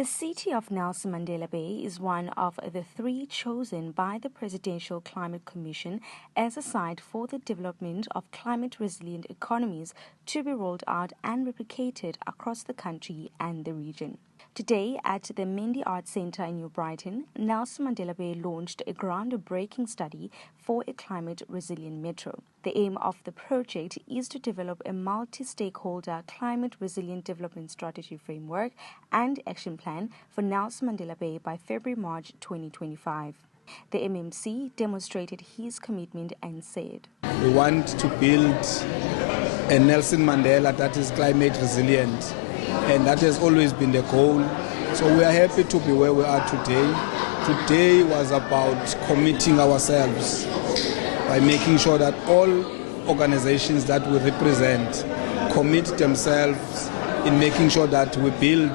The city of Nelson Mandela Bay is one of the three chosen by the Presidential Climate Commission as a site for the development of climate-resilient economies to be rolled out and replicated across the country and the region. Today, at the Mendy Arts Centre in New Brighton, Nelson Mandela Bay launched a groundbreaking study for a climate-resilient metro. The aim of the project is to develop a multi-stakeholder climate-resilient development strategy framework and action plan for Nelson Mandela Bay by February-March 2025. The MMC demonstrated his commitment and said, "We want to build a Nelson Mandela that is climate resilient, and that has always been the goal. So we are happy to be where we are today. Today was about committing ourselves by making sure that all organizations that we represent commit themselves in making sure that we build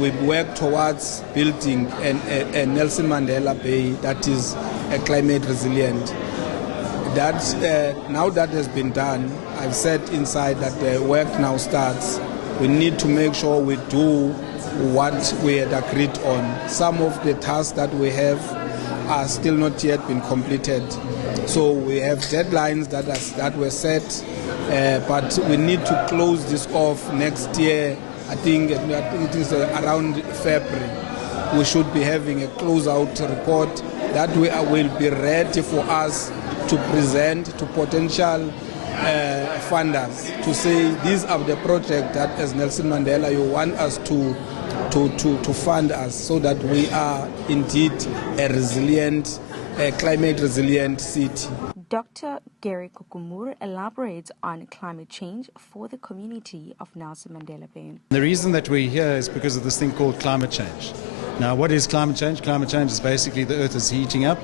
we work towards building a Nelson Mandela Bay that is climate resilient. Now that has been done, I've said inside that the work now starts. We need to make sure we do what we had agreed on. Some of the tasks that we have are still not yet been completed. So we have deadlines that were set, but we need to close this off next year. I think it is around February. We should be having a closeout report that will be ready for us to present to potential funders to say these are the projects that as Nelson Mandela you want us to fund us so that we are indeed a resilient, climate resilient city. Dr. Gary Kukumur elaborates on climate change for the community of Nelson Mandela Bay. The reason that we're here is because of this thing called climate change. Now, what is climate change? Climate change is basically the earth is heating up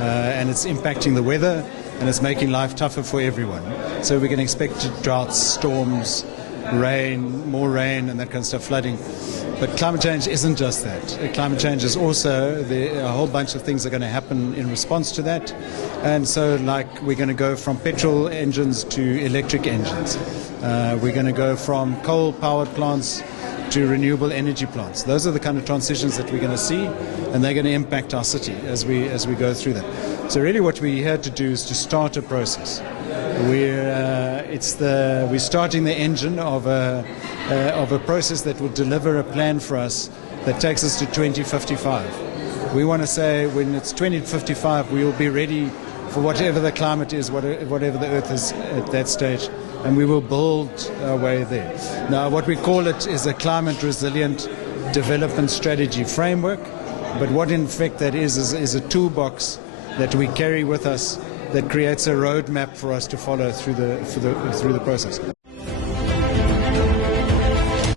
and it's impacting the weather and it's making life tougher for everyone. So we can expect droughts, storms, rain, more rain and that kind of stuff, flooding. But climate change isn't just that. Climate change is also a whole bunch of things are going to happen in response to that. And so like we're going to go from petrol engines to electric engines. We're going to go from coal-powered plants to renewable energy plants. Those are the kind of transitions that we're going to see, and they're going to impact our city as we go through that. So really what we're here to do is to start a process. We're starting the engine of a process that will deliver a plan for us that takes us to 2055. We want to say when it's 2055 we will be ready for whatever the climate is, whatever the earth is at that stage, and we will build our way there. Now what we call it is a climate resilient development strategy framework, but what in fact that is a toolbox that we carry with us that creates a roadmap for us to follow through the process.